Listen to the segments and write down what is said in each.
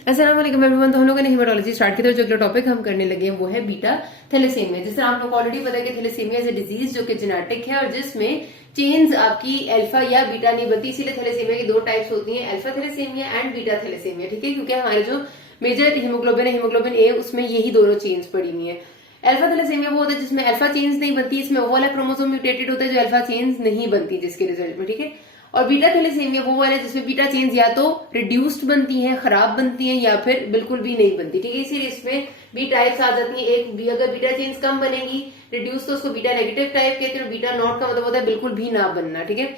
अस्सलाम वालेकुम एवरीवन। तो हम लोगों ने हेमाटोलॉजी स्टार्ट की, तो जो अगला टॉपिक हम करने लगे हैं वो है बीटा थैलेसीमिया। जैसे आप लोग ऑलरेडी पता है कि थैलेसीमिया इज अ डिजीज जो कि जेनेटिक है और जिसमें चेन्स आपकी अल्फा या बीटा नहीं बनती। इसीलिए थैलेसीमिया की दो टाइप्स होती हैं, alpha thalassaemia and beta thalassaemia. ठीक है, क्योंकि हमारे जो मेजर हीमोग्लोबिन है, हीमोग्लोबिन ए, उसमें यही दोनों चेन्स पड़ी हुई है। अल्फा थैलेसीमिया वो होता है जिसमें अल्फा चेन्स नहीं बनती, इसमें वो वाला क्रोमोसोम म्यूटेटेड होता है जो अल्फा चेन्स नहीं बनती जिसके रिजल्ट में। ठीक है, और बीटा थैलेसीमिया वो वाला है जिसमें बीटा चेन्स या तो रिड्यूस्ड बनती हैं, खराब बनती हैं, या फिर बिल्कुल भी नहीं बनती। ठीक है, इसीलिए इसमें बी टाइप्स आ जाती हैं। एक भी अगर बीटा चेन्स कम बनेगी रिड्यूस तो उसको बीटा नेगेटिव टाइप कहते हैं। बीटा नॉट का मतलब होता है बिल्कुल भी ना बनना। ठीक है,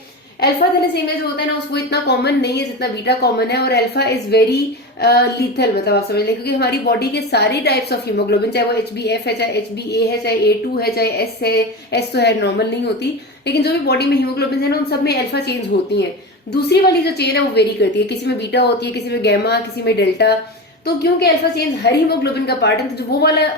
अल्फा थैलेसीमिया जो होता है ना उसको इतना कॉमन नहीं है जितना बीटा कॉमन है, और अल्फा इज वेरी लीथल, मतलब आप समझ लें, क्योंकि हमारी बॉडी के सारे टाइप्स ऑफ हीमोग्लोबिन, चाहे वो HbF है, चाहे HbA है, चाहे A2 है, चाहे S है, S तो है नॉर्मल नहीं होती, लेकिन जो भी बॉडी में हीमोग्लोबिन है ना उन सब में अल्फा चेन्स होती हैं। दूसरी वाली जो चेन है वो वेरी करती है, किसी में बीटा होती है, किसी में गैमा, किसी में डेल्टा। तो क्योंकि अल्फा चेन्स हर हीमोग्लोबिन का पार्ट है, तो जो वो वाला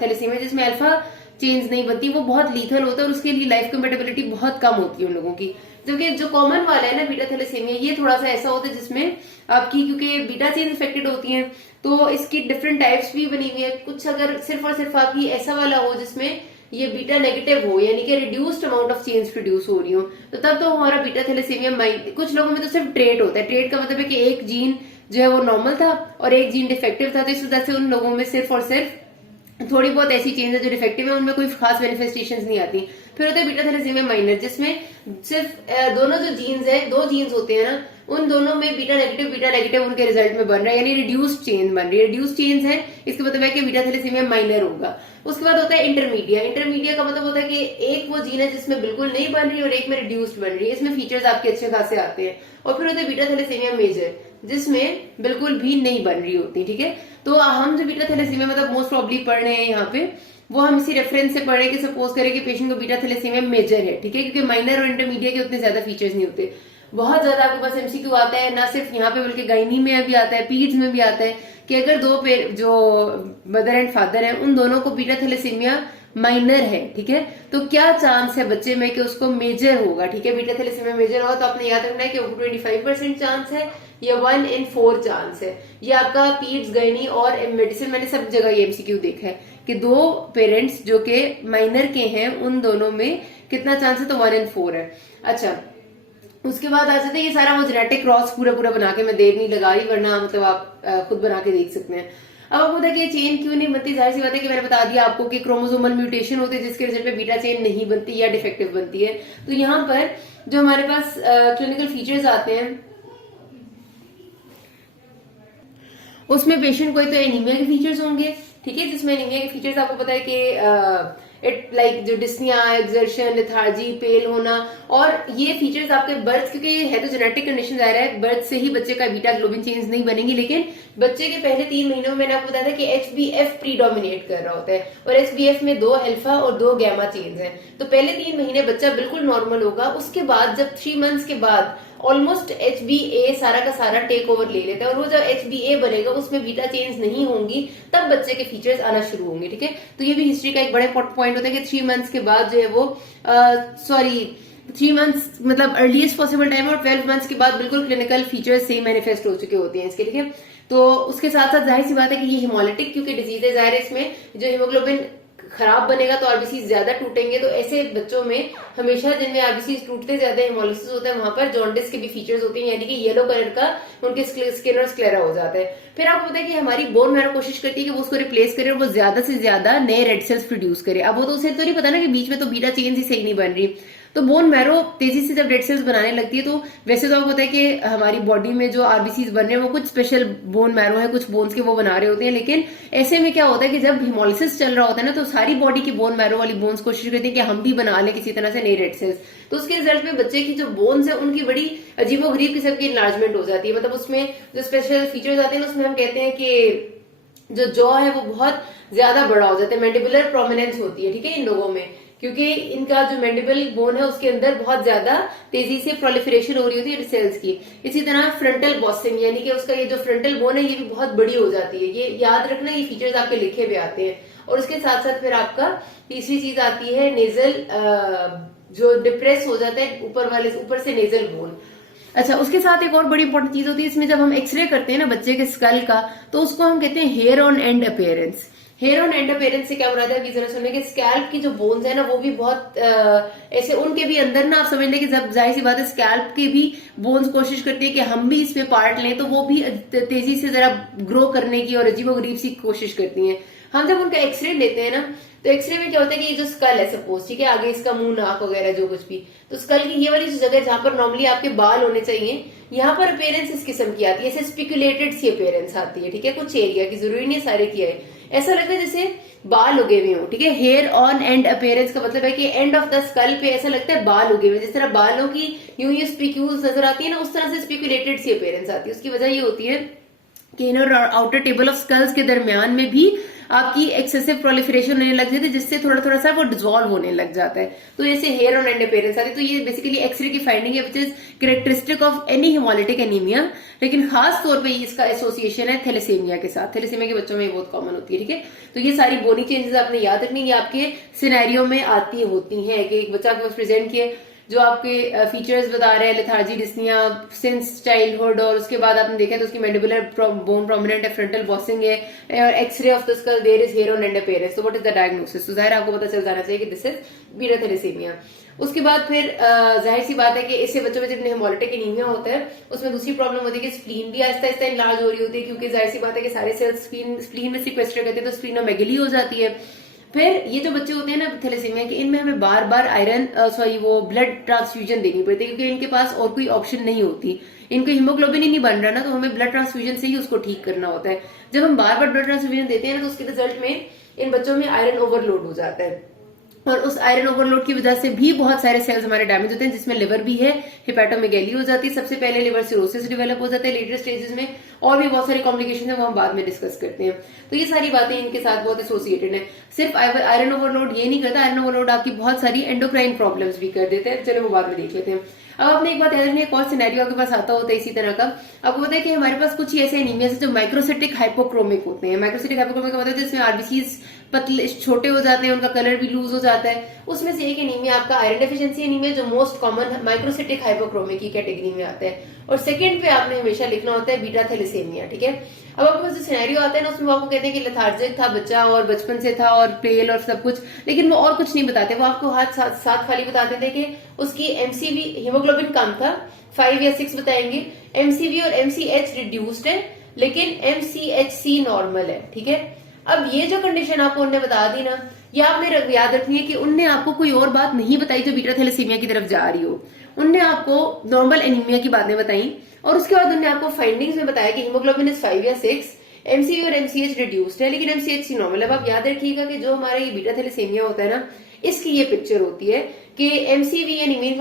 थैलेसीमिया जिसमें अल्फा चेन्स नहीं बनती वो बहुत लीथल होता है और उसके लिए लाइफ कंपेटेबिलिटी बहुत कम होती है उन लोगों की। जबकि जो कॉमन वाला है ना बीटा थैलेसीमिया, ये थोड़ा सा ऐसा होता है जिसमें आपकी, क्योंकि बीटा चेन इफेक्टेड होती हैं तो इसकी डिफरेंट टाइप्स भी बनी हुई है। कुछ अगर सिर्फ और सिर्फ आपकी ऐसा वाला हो जिसमें ये बीटा नेगेटिव हो, यानी कि reduced amount of chains produce हो रही हो, तो तब तो हमारा बीटा थैलेसीमिया माइल्ड। कुछ लोगों में तो सिर्फ ट्रेट होता है। ट्रेट का मतलब है कि एक जीन जो है वो नॉर्मल था और एक जीन डिफेक्टिव था, तो इस वजह से उन लोगों में सिर्फ और सिर्फ थोड़ी बहुत ऐसी चेंज है जो डिफेक्टिव है, उनमें कोई खास मैनिफेस्टेशंस नहीं आती। फिर होता है बीटा थैलेसीमिया माइनर, जिसमें सिर्फ दोनों जो जीन्स है, दो जीन्स होते हैं ना, उन दोनों में बीटा नेगेटिव उनके रिजल्ट में बन रहा है, यानी रिड्यूस्ड चेन बन रही है। रिड्यूस्ड चेन्स है, इसका मतलब है कि बीटा थैलेसीमिया माइनर होगा। उसके बाद होता है इंटरमीडिया। इंटरमीडिया का मतलब होता है कि एक वो जीन है जिसमें बिल्कुल नहीं बन रही और एक में रिड्यूस्ड बन रही है, इसमें फीचर्स आपके अच्छे खासे आते हैं। और फिर होता है बीटा थैलेसीमिया मेजर, जिसमें बिल्कुल भी नहीं बन रही होती। ठीक है, तो हम जो बीटा थैलेसीमिया मतलब मोस्ट प्रॉब्ली पढ़ रहे हैं यहाँ पे, वो हम इसी रेफरेंस से पढ़ रहे हैं कि सपोज करें कि पेशेंट को बीटा थैलेसीमिया मेजर है। ठीक है, क्योंकि माइनर और इंटरमीडिएट के उतने ज्यादा फीचर्स नहीं होते। बहुत ज्यादा आपके पास MCQ आता है, ना सिर्फ यहाँ पे बल्कि गाइनी में भी आता है, पीड्स में भी आता है, कि अगर जो मदर एंड फादर है उन दोनों को बीटा थैलेसीमिया माइनर है, ठीक है, तो क्या चांस है बच्चे में कि उसको मेजर होगा। ठीक है, बीटा थैलेसीमिया मेजर होगा तो आपने याद रखना है कि 25% चांस है या 1 in 4 चांस है। ये आपका पीड्स, गाइनी और मेडिसिन, मैंने सब जगह ये MCQ देखा है कि दो पेरेंट्स जो कि माइनर के हैं उन दोनों में कितना चांस है, तो 1 in 4 है। अच्छा, उसके बाद आ जाते हैं, ये सारा वो जेनेटिक क्रॉस पूरा पूरा बना के मैं देर नहीं लगा रही, वरना मतलब आप खुद बना के देख सकते हैं। अब आपको पता है कि चेन क्यों नहीं बनती, जाहिर सी बात है कि मैंने बता दिया आपको कि क्रोमोसोमल म्यूटेशन होते हैं जिसके रिजल्ट में बीटा चेन नहीं बनती या डिफेक्टिव बनती है। तो यहाँ पर जो हमारे पास क्लिनिकल फीचर्स आते हैं उसमें पेशेंट को तो एनीमिया के फीचर्स होंगे। ठीक है, जिसमें एनीमिया के फीचर्स आपको पता है कि इट लाइक जो डिस्निया, एक्सर्शन, लेथार्जी, पेल होना, और ये फीचर्स आपके बर्थ, क्योंकि ये है तो जेनेटिक कंडीशन जाहिर है, बर्थ से ही बच्चे का बीटा ग्लोबिन चेंज नहीं बनेगी, लेकिन बच्चे के पहले 3 महीनों में मैंने आपको बताया था कि HbF प्रीडोमिनेट कर रहा होता है और HbF में 2 अल्फा और 2 गैमा चेन्स हैं। तो पहले 3 महीने बच्चा बिल्कुल नॉर्मल होगा। उसके बाद जब 3 मंथ्स के बाद ऑलमोस्ट HbA सारा का सारा टेक ओवर ले लेता है, और वो जब HbA बनेगा उसमें बीटा चेंज नहीं होंगी, तब बच्चे के फीचर्स आना शुरू होंगे। ठीक है, तो ये भी हिस्ट्री का एक बड़ा पॉइंट होता है कि 3 मंथ्स के बाद जो है वो 3 मंथ्स मतलब अर्लीस्ट पॉसिबल टाइम, और 12 मंथ्स के बाद बिल्कुल क्लिनिकल फीचर्स से मैनिफेस्ट हो चुके होते हैं इसके। ठीक है, तो उसके साथ साथ जाहिर सी बात है कि ये हिमोलिटिक क्योंकि डिजीज है, जाहिर है इसमें जो हिमोग्लोबिन खराब बनेगा तो आरबीसी ज्यादा टूटेंगे, तो ऐसे बच्चों में हमेशा जिनमें आरबीसी टूटते ज्यादा, हेमोलिसिस होता है, वहां पर जॉन्डिस के भी फीचर्स होते हैं, यानी कि येलो कलर का उनके स्किन और स्क्लेरा हो जाता है। फिर आपको पता है कि हमारी बोन मैरो कोशिश करती है कि वो उसको रिप्लेस करे और वो ज्यादा से ज्यादा नए रेड सेल्स प्रोड्यूस करे। अब वो तो उसे तो नहीं पता ना कि बीच में तो बीटा चेन ही सही नहीं बन रही, तो बोन मैरो तेजी से जब रेड सेल्स बनाने लगती है, तो वैसे तो आपको पता है कि हमारी बॉडी में जो आरबीसी बन रहे हैं वो कुछ स्पेशल बोन मैरो है, कुछ बोन्स के वो बना रहे होते हैं, लेकिन ऐसे में क्या होता है कि जब हिमोलिसिस चल रहा होता है ना, तो सारी बॉडी की बोन मैरो वाली बोन्स कोशिश करती है कि हम भी बना लें किसी तरह से नए रेड सेल्स। तो उसके रिजल्ट में बच्चे की जो बोन्स है उनकी बड़ी अजीबोगरीब किस्म की इनलार्जमेंट हो जाती है। मतलब उसमें जो स्पेशल फीचर्स आते हैं उसमें हम कहते हैं कि जो जॉ है वो बहुत ज्यादा बड़ा हो जाता है, मैंडिबुलर प्रोमिनेंस होती है। ठीक है, इन लोगों में क्योंकि इनका जो मैंडिबल बोन है उसके अंदर बहुत ज्यादा तेजी से प्रोलिफरेशन हो रही होती है सेल्स की। इसी तरह फ्रंटल बॉसिंग, यानी कि उसका ये जो फ्रंटल बोन है ये भी बहुत बड़ी हो जाती है। ये याद रखना, ये फीचर्स आपके लिखे हुए आते हैं। और उसके साथ साथ फिर आपका तीसरी चीज आती है नेजल, जो डिप्रेस हो जाता है ऊपर से नेजल बोन। अच्छा, उसके साथ एक और बड़ी इंपॉर्टेंट चीज होती है इसमें, जब हम एक्सरे करते हैं ना बच्चे के स्कल का, तो उसको हम कहते हैं hair on end appearance. Hair on end appearance से क्या हो रहा है, अभी जरा सुनने के स्कैल्प की जो बोन्स है ना वो भी बहुत ऐसे उनके भी अंदर ना, आप समझ लें कि जब जाहिर सी बात है स्कैल्प के भी बोन्स कोशिश करती है कि हम भी इसमें पार्ट लें, तो वो भी तेजी से जरा ग्रो करने की और अजीबोगरीब सी कोशिश करती हैं। हम जब उनका एक्सरे लेते हैं ना, तो एक्सरे में क्या होता है कि ये जो स्कल है सपोज, ठीक है, आगे इसका मुंह नाक वगैरह जो कुछ भी, तो स्कल की ये वाली जो जगह जहां पर नॉर्मली आपके बाल होने चाहिए, यहाँ पर अपेयरेंस इस किस्म की आती है, ऐसे स्पिकुलेटेड सी अपेयरेंस आती है, ठीक है, कुछ एरिया की, जरूरी नहीं सारे की है, ऐसा लगता है जैसे बाल उगे हुए हो, ठीक है। हेयर ऑन एंड अपेयरेंस का मतलब है कि एंड ऑफ द स्कल पे ऐसा लगता है बाल उगे हुए, जिस तरह बालों की यूं ही स्पिक्यूल्स नजर आती है ना, उस तरह से स्पिकुलेटेड सी अपेयरेंस आती है। उसकी वजह ये होती है कि इनर और आउटर टेबल ऑफ स्कल्स के दरमियान में भी आपकी एक्सेसिव प्रोलिफरेशन होने लग जाती है, जिससे थोड़ा थोड़ा सा वो डिसॉल्व होने लग जाता है, तो ऐसे हेयर ऑन एंड अपेयरेंस आती है। तो ये बेसिकली एक्सरे की फाइंडिंग है, which is characteristic of any haemolytic anaemia, लेकिन खास तौर पे इसका एसोसिएशन है थैलेसीमिया के साथ। थैलेसीमिया के बच्चों में बहुत कॉमन होती है, ठीक है। तो ये सारी बोनी चेंजेस आपने याद रखनी, ये आपके सिनेरियो में आती होती हैं कि एक बच्चा आपके पास प्रेजेंट किए जो आपके फीचर्स बता रहे हैं, लेथार्जी, डिस्निया सिंस चाइल्डहुड, और उसके बाद आपने देखा तो उसकी मैंडिबुलर बोन प्रोमिनेंट है, फ्रंटल बॉसिंग है, और X ray of the skull there is hair on end appearance. तो व्हाट इज द डायग्नोसिस? तो जाहिर आपको पता चल जाना चाहिए कि दिस इज बीटा थैलेसीमिया। उसके बाद फिर जाहिर सी बात है कि इससे बच्चों में जब हेमोलिटिक एनीमिया होता है, उसमें दूसरी प्रॉब्लम होती है कि स्प्लीन भी आहिस्ता आहिस्ता इनलार्ज हो रही होती है, क्योंकि जाहिर सी बात है कि सारे सेल्स स्प्लीन में सिक्वेस्टर करते हैं, तो स्प्लीनोमेगेली हो जाती है। फिर ये जो बच्चे होते हैं ना थैलेसीमिया के, इनमें हमें बार बार आयरन वो ब्लड ट्रांसफ्यूजन देनी पड़ती है, क्योंकि इनके पास और कोई ऑप्शन नहीं होती, इनको हीमोग्लोबिन ही नहीं बन रहा ना, तो हमें ब्लड ट्रांसफ्यूजन से ही उसको ठीक करना होता है। जब हम बार बार ब्लड ट्रांसफ्यूजन देते हैं ना, तो उसके रिजल्ट में इन बच्चों में आयरन ओवरलोड हो जाता है, और उस आयरन ओवरलोड की वजह से भी बहुत सारे सेल्स हमारे डैमेज होते हैं, जिसमें लिवर भी है, हिपैटोमेगैली हो जाती है, सबसे पहले लिवर सिरोसिस डेवलप हो जाता है लेटर स्टेजेस में, और भी बहुत सारी कॉम्प्लिकेशन है, वो हम बाद में डिस्कस करते हैं। तो ये सारी बातें इनके साथ बहुत एसोसिएटेड है। सिर्फ आयरन ओवरलोड ये नहीं करता, आयरन ओवरलोड आपकी बहुत सारी एंडोक्राइन प्रॉब्लम्स भी कर देते हैं, चलो वो बाद में देख लेते हैं। अब आपने एक बात याद रखनी है, एक और सिनेरियो आपके पास आता होता है इसी तरह का, आपको पता है कि हमारे पास कुछ ही ऐसे एनीमिया जो माइक्रोसिटिक हाइपोक्रोमिक होते हैं। माइक्रोसिटिक हाइपोक्रोमिक का मतलब है जिसमें आरबीसीज पतले छोटे हो जाते हैं, उनका कलर भी लूज हो जाता है। उसमें से एक एनीमिया आपका आयरन डेफिशिएंसी एनीमिया, जो मोस्ट कॉमन माइक्रोसिटिक हाइपोक्रोमिक की कैटेगरी में आता है, और सेकंड पे आपने हमेशा लिखना होता है बीटा थैलेसीमिया, ठीक है। अब आपके पास जो सिनेरियो आता है ना, उसमें वो आपको कहते हैं कि लेथार्जिक था बच्चा और बचपन से था और पेल और सब कुछ, लेकिन वो और कुछ नहीं बताते, वो आपको हाथ साथ खाली बताते थे कि उसकी एमसीवी हीमोग्लोबिन कम था, 5 या 6 बताएंगे, एमसीवी और एमसीएच रिड्यूस्ड है, लेकिन एमसीएचसी नॉर्मल है, ठीक है। अब ये जो कंडीशन आपको उनने बता दी ना, ये आपने याद रखनी है कि उनने आपको कोई और बात नहीं बताई जो बीटा थैलेसीमिया की तरफ जा रही हो। उनने आपको नॉर्मल एनीमिया की बातें बताई, और उसके बाद उन्होंने आपको फाइंडिंग्स में बताया कि हीमोग्लोबिन इज 5 या 6, एमसीवी और एमसीएच रिड्यूस्ड है, लेकिन एमसीएचसी नॉर्मल है। अब आप याद रखिएगा कि जो हमारा ये बीटा थैलेसीमिया होता है ना, इसकी ये पिक्चर होती है कि एमसीवी यानी मीन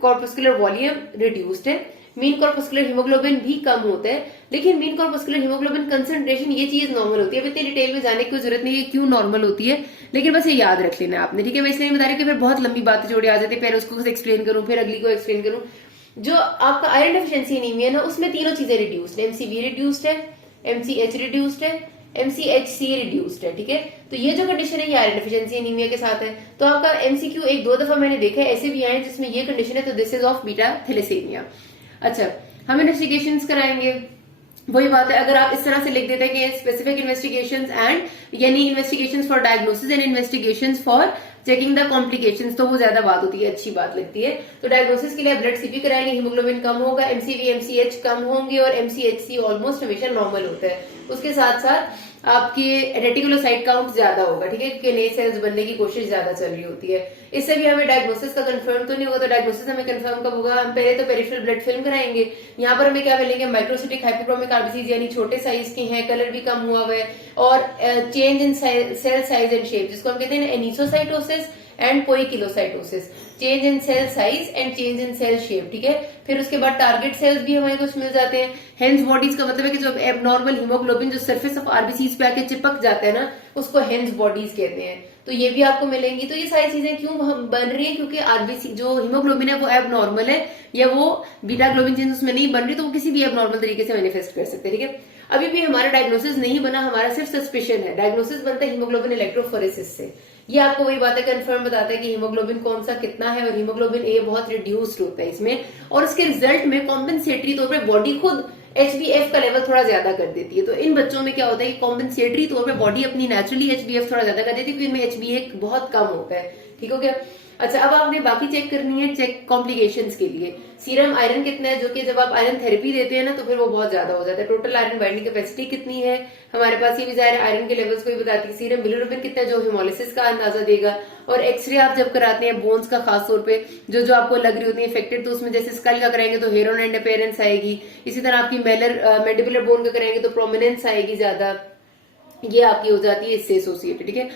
कॉर्पस्कुलर वॉल्यूम रिड्यूस्ड है, मीन कॉर्पस्कुलर हीमोग्लोबिन भी कम होता है, लेकिन मीन कॉर्पस्कुलर हीमोग्लोबिन कंसंट्रेशन ये चीज नॉर्मल होती है। अब इतनी डिटेल में जाने की जरूरत नहीं है क्यों नॉर्मल होती है, लेकिन बस ये याद रख लेना आपने, ठीक है। मैं इसलिए बता रही कि फिर बहुत लंबी बातें जोड़े आ जाती है, पहले उसको एक्सप्लेन करूं फिर अगली को एक्सप्लेन करूं। जो आपका आयरन डेफिशिएंसी एनीमिया ना, उसमें तीनों चीजें रिड्यूस्ड है, एमसीवी रिड्यूस्ड है, एमसीएच रिड्यूस्ड है, एमसीएचसी रिड्यूस्ड है, ठीक है। तो ये जो कंडीशन है ये आयरन डेफिशिएंसी एनीमिया के साथ है। तो आपका एमसीक्यू 1-2 दफा मैंने देखा है, ऐसे भी आए जिसमें ये कंडीशन है, तो this is of beta thalassaemia. अच्छा, हम इन्वेस्टिगेशंस कराएंगे, वही बात है, अगर आप इस तरह से लिख देते हैं कि स्पेसिफिक इन्वेस्टिगेशंस एंड यानी investigations for diagnosis and investigations for checking the complications, तो वो ज्यादा बात होती है, अच्छी बात लगती है। तो डायग्नोसिस के लिए ब्लड सीपी कराएंगे, हीमोग्लोबिन कम होगा, एमसीवी एमसीएच कम होंगे, और एमसीएचसी ऑलमोस्ट हमेशा नॉर्मल होता है। उसके साथ साथ आपके रेटिकुलोसाइट काउंट ज्यादा होगा, ठीक है, क्योंकि नए सेल्स बनने की कोशिश ज्यादा चल रही होती है। इससे भी हमें डायग्नोसिस का कंफर्म तो नहीं होगा, तो डायग्नोसिस हमें कंफर्म कब होगा? हम पहले तो पेरिफेरल ब्लड फिल्म कराएंगे, यहाँ पर हमें क्या मिलेंगे? माइक्रोसिटिक हाइपोक्रोमिक आरबीसीज यानी छोटे साइज के हैं, कलर भी कम हुआ हुआ है, और change in cell size and shape, जिसको हम कहते हैं anisocytosis and poikilocytosis, change in cell size and change in cell shape, ठीक है। फिर उसके बाद टारगेट सेल्स भी हमें कुछ मिल जाते हैं। हेंस बॉडीज का मतलब है कि जो एबनॉर्मल हीमोग्लोबिन जो सरफेस ऑफ आरबीसीज पे आके चिपक जाता है ना, उसको हेंस बॉडीज कहते हैं, तो ये भी आपको मिलेंगी। तो ये सारी चीजें क्यों बन रही है? क्योंकि आरबीसी जो हीमोग्लोबिन है वो एबनॉर्मल है, या वो बीटा ग्लोबिन चेंज उसमें नहीं बन रही, तो वो किसी भी एबनॉर्मल तरीके से मैनिफेस्ट कर सकते हैं, ठीक है। अभी भी हमारा डायग्नोसिस नहीं बना, हमारा सिर्फ सस्पिशन है। डायग्नोसिस बनता है हीमोग्लोबिन इलेक्ट्रोफोरेसिस से। ये आपको वही बात है, कंफर्म बताता है कि हीमोग्लोबिन कौन सा कितना है, और हीमोग्लोबिन ए बहुत रिड्यूस्ड होता है इसमें, और उसके रिजल्ट में कॉम्पेंसेटरी तौर पर बॉडी खुद HbF का लेवल थोड़ा ज्यादा कर देती है। तो इन बच्चों में क्या होता है कि कॉम्पेंसेटरी तौर पे बॉडी अपनी नेचुरली HbF थोड़ा ज्यादा कर देती है, क्योंकि इनमें HbA बहुत कम होता है। ठीक हो गया। अच्छा, अब आपने बाकी चेक करनी है, चेक कॉम्प्लिकेशंस के लिए सीरम आयरन कितना है, जो कि जब आप आयरन थेरेपी देते हैं ना तो फिर वो बहुत ज्यादा हो जाता है। टोटल आयरन बाइंडिंग कैपेसिटी कितनी है हमारे पास, ये भी जाहिर है आयरन के लेवल्स को ही बताती है। सीरम बिलिरुबिन कितना है, जो हेमोलिसिस का अंदाजा देगा। और एक्सरे आप जब कराते हैं बोन्स का, खास तौर पे जो जो आपको लग रही होती है इफेक्टेड, तो उसमें जैसे स्कल का कराएंगे तो हेयर ऑन एंड अपीयरेंस आएगी। इसी तरह आपकी मैंडिबुलर बोन का कराएंगे तो प्रोमिनेंस आएगी ज्यादा, ये आपकी हो जाती है इससे एसोसिएटेड। ठीक है,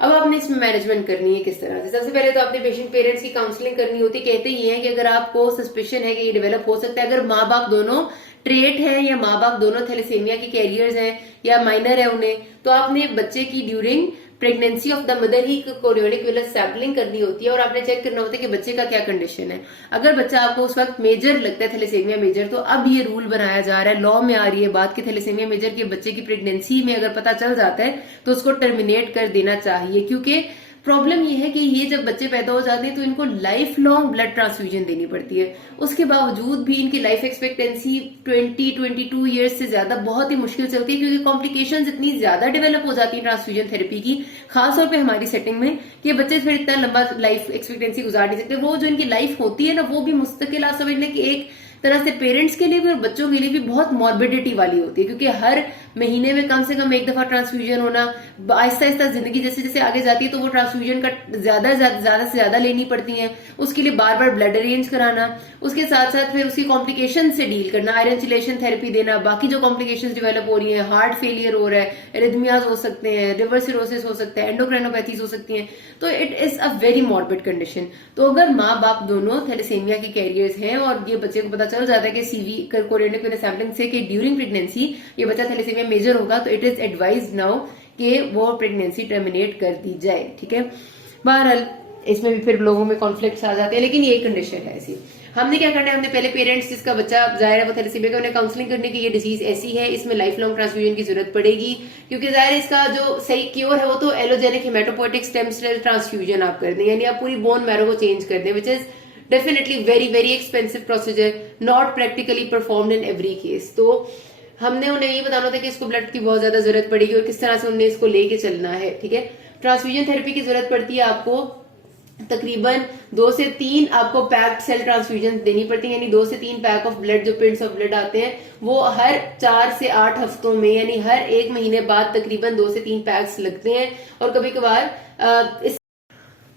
अब आपने इसमें मैनेजमेंट करनी है किस तरह से। सबसे पहले तो आपने पेशेंट पेरेंट्स की काउंसलिंग करनी होती है। कहते ये है कि अगर आपको सस्पिशन है कि ये डेवलप हो सकता है, अगर माँ बाप दोनों ट्रेट है या माँ बाप दोनों थैलेसीमिया के कैरियर्स हैं या माइनर है उन्हें, तो आपने बच्चे की during pregnancy of the mother he chorionic villus sampling करनी होती है, और आपने चेक करना होता है कि बच्चे का क्या कंडीशन है। अगर बच्चा आपको उस वक्त मेजर लगता है, थैलेसीमिया मेजर, तो अब ये रूल बनाया जा रहा है, लॉ में आ रही है बात कि थैलेसीमिया मेजर के बच्चे की प्रेगनेंसी में अगर पता चल जाता है तो उसको टर्मिनेट कर देना चाहिए। क्योंकि प्रॉब्लम ये है कि ये जब बच्चे पैदा हो जाते हैं तो इनको लाइफ लॉन्ग ब्लड ट्रांसफ्यूजन देनी पड़ती है। उसके बावजूद भी इनकी लाइफ एक्सपेक्टेंसी 20-22 ईयर्स से ज्यादा बहुत ही मुश्किल चलती है, क्योंकि कॉम्प्लिकेशंस इतनी ज्यादा डेवलप हो जाती है ट्रांसफ्यूजन थेरेपी की, खासतौर पे हमारी सेटिंग में, कि बच्चे फिर इतना लंबा लाइफ एक्सपेक्टेंसी गुजार नहीं सकते। वो जो इनकी लाइफ होती है ना, वो भी मुस्तकिल आप समझ लें कि एक तरह से पेरेंट्स के लिए भी और बच्चों के लिए भी बहुत मॉर्बिडिटी वाली होती है, क्योंकि हर महीने में कम से कम एक दफा ट्रांसफ्यूजन होना, आहिस्ता आहिस्ता जिंदगी जैसे जैसे आगे जाती है तो वो ट्रांसफ्यूजन का ज्यादा से ज्यादा लेनी पड़ती है, उसके लिए बार बार ब्लड अरेंज कराना, उसके साथ साथ फिर उसकी कॉम्प्लिकेशन से डील करना, आयरन चिलेशन थेरेपी देना, बाकी जो कॉम्प्लिकेशन डेवलप हो रही है, हार्ट फेलियर हो रहा है, एरिथमियाज हो सकते हैं, लिवर सिरोसिस हो सकता है, एंडोक्राइनोपैथीज हो सकती हैं, तो it is a very morbid condition. तो अगर माँ बाप दोनों थैलेसीमिया के कैरियर्स हैं और ये बच्चे को पता चल जाता है कि CV कोरियोनिक विलस सैंपलिंग से कि ड्यूरिंग प्रेगनेंसी ये बच्चा थैलेसीमिया मेजर होगा, तो इट इज एडवाइज नाउ कि वो प्रेगनेंसी टर्मिनेट कर दी जाए। ठीक है, बहरहाल इसमें भी फिर लोगों में कॉन्फ्लिक्ट्स आ जाते हैं, लेकिन ये कंडीशन है ऐसी। हमने क्या करना है, हमने पहले पेरेंट्स जिसका बच्चा जाहिर है वो थैलेसीमिया का, उन्हें काउंसलिंग करने की ये डिजीज ऐसी है, इसमें लाइफ लॉन्ग ट्रांसफ्यूजन की जरूरत पड़ेगी, क्योंकि जाहिर है इसका जो सही क्योर है वो तो allogeneic haematopoietic stem cell transfusion आप कर दें, यानी आप पूरी बोन मैरो को चेंज कर दें, which is definitely very very expensive procedure, not practically performed in every case. तो हमने उन्हें ये बताना था कि इसको ब्लड की बहुत ज्यादा जरूरत पड़ेगी और किस तरह से उन्हें इसको लेके चलना है। ठीक है, ट्रांसफ्यूजन थेरेपी की जरूरत पड़ती है आपको तकरीबन 2 से 3 आपको पैक्ड सेल ट्रांसफ्यूजन देनी पड़ती है, यानी 2 से 3 पैक ऑफ ब्लड, जो पिंट्स ऑफ ब्लड आते हैं वो हर 4 से 8 हफ्तों में, यानी हर 1 महीने बाद तकरीबन 2 से 3 पैक्स लगते हैं। और कभी कभार इस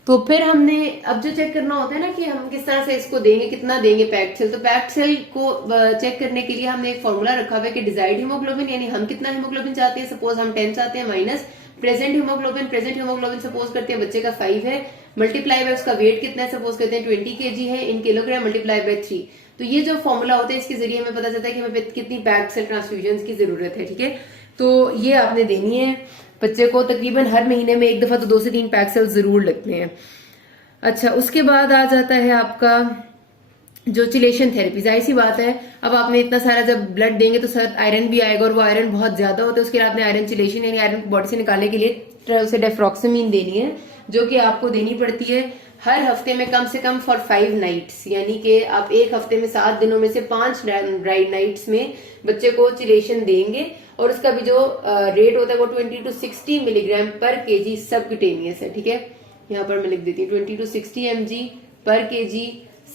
तो फिर हमने अब जो चेक करना होता है ना कि हम किस तरह से इसको देंगे, कितना देंगे पैक्ड सेल, तो पैक्ड सेल को चेक करने के लिए हमने एक फॉर्मूला रखा हुआ है कि डिजायर्ड हीमोग्लोबिन, यानी हम कितना हीमोग्लोबिन चाहते हैं, सपोज हम 10 चाहते हैं, माइनस प्रेजेंट हीमोग्लोबिन सपोज करते हैं बच्चे का 5 है, मल्टीप्लाई बाय उसका वेट कितना है, सपोज करते हैं 20 kg है इन किलोग्राम, मल्टीप्लाई बाय 3। तो ये जो फॉर्मूला होता है इसके जरिए हमें पता चलता है कि हमें कितनी पैक्ड सेल ट्रांसफ्यूजन की जरूरत है। ठीक है, तो ये आपने देनी है बच्चे को तकरीबन हर महीने में एक दफा, तो 2 से 3 पैक सेल जरूर लगते हैं। अच्छा, उसके बाद आ जाता है आपका जो चिलेशन थेरेपी। जाहिर सी बात है, अब आपने इतना सारा जब ब्लड देंगे तो सर आयरन भी आएगा, और वो आयरन बहुत ज्यादा होता है, उसके लिए आपने आयरन चिलेशन यानी आयरन बॉडी से निकालने के लिए उसे डेफ्रॉक्सामिन देनी है, जो कि आपको देनी पड़ती है हर हफ्ते में कम से कम फॉर 5 नाइट्स, यानी कि आप एक हफ्ते में 7 दिनों में से 5 ड्राई नाइट्स में बच्चे को चिलेशन देंगे, और उसका भी जो रेट होता है वो 20 to 60 मिलीग्राम पर केजी सबक्यूटेनियस है। ठीक है, यहाँ पर मैं लिख देती हूँ 20 to 60 mg पर केजी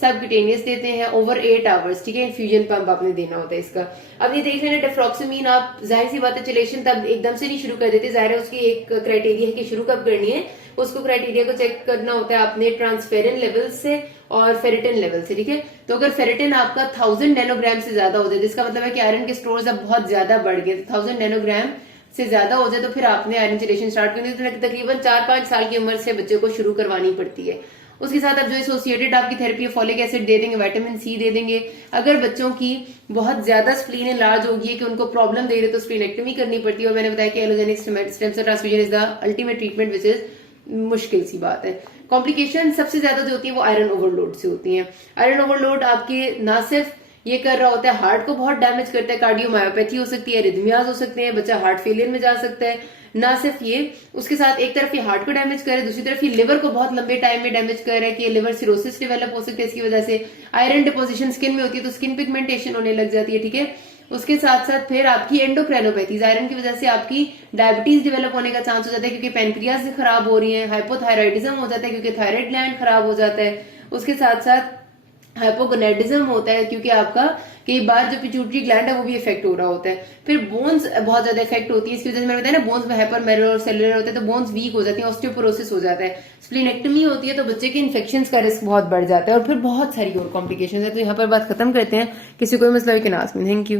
सबक्यूटेनियस देते हैं ओवर 8 आवर्स। ठीक है, इन्फ्यूजन पंप आपने देना होता है इसका। अब ये देख लेना डेफ्रॉक्सामिन, आप जाहिर सी बात है चिलेशन तब एकदम से नहीं शुरू कर देते, जाहिर है उसकी एक क्राइटेरिया है कि शुरू कब करनी है, उसको क्राइटेरिया को चेक करना होता है आपने ट्रांसफेरिन लेवल से और फेरिटिन लेवल से। ठीक है, तो अगर फेरिटिन आपका 1000 नैनोग्राम से ज्यादा हो जाए, जिसका मतलब है कि आयरन के स्टोर्स अब बहुत ज्यादा बढ़ गए, 1000 नैनोग्राम से ज्यादा हो जाए तो फिर आपने आयरन चिलेशन स्टार्ट करनी है। तो तकरीबन 4-5 साल की उम्र से बच्चे को शुरू करवानी पड़ती है। उसके साथ अब जो एसोसिएटेड आपकी थेरेपी है, फॉलिक एसिड दे देंगे, विटामिन सी दे देंगे। अगर बच्चों की बहुत ज्यादा स्प्लीन एनलार्ज होगी है कि उनको प्रॉब्लम दे रहे तो स्प्लीनेक्टमी करनी पड़ती है, और मैंने बताया कि allogeneic stem cell transfusion is the ultimate treatment, which is मुश्किल सी बात है। कॉम्प्लिकेशन सबसे ज्यादा जो होती है वो आयरन ओवरलोड से होती है। आयरन ओवरलोड आपके ना सिर्फ ये कर रहा होता है, हार्ट को बहुत डैमेज करता है, कार्डियोमायोपैथी हो सकती है, रिदमियाज हो सकते हैं, बच्चा हार्ट फेलियर में जा सकता है। ना सिर्फ ये, उसके साथ एक तरफ ये हार्ट को डैमेज करे, दूसरी तरफ ये लिवर को बहुत लंबे टाइम में डैमेज कर रहा है कि लिवर सिरोसिस डेवलप हो सकती है इसकी वजह से। आयरन डिपोजिशन स्किन में होती है तो स्किन पिगमेंटेशन होने लग जाती है, ठीक है। उसके साथ साथ फिर आपकी एंडोक्राइनोपैथीज, आयरन की वजह से आपकी डायबिटीज डेवलप होने का चांस हो जाता है क्योंकि पेनक्रियाज खराब हो रही है। हाइपोथायराइडिज्म हो जाता है क्योंकि थायराइड ग्लैंड खराब हो जाता है। उसके साथ साथ हाइपोगोनेडिज्म होता है क्योंकि आपका कई बार जो पिट्यूटरी ग्लैंड है वो भी इफेक्ट हो रहा होता है। फिर बोन्स बहुत ज्यादा इफेक्ट होती है, इसकी वजह से मैंने बताया ना बोन्स में हाइपर मेरो सेलुलर होते हैं तो बोन्स वीक हो जाती है, ऑस्टियोपोरोसिस हो जाता है। स्प्लीनेक्टमी होती है तो बच्चे के इन्फेक्शन का रिस्क बहुत बढ़ जाता है, और फिर बहुत सारी और कॉम्प्लिकेशन है। तो यहाँ पर बात खत्म करते हैं, किसी कोई मसला हो can ask me. Thank you.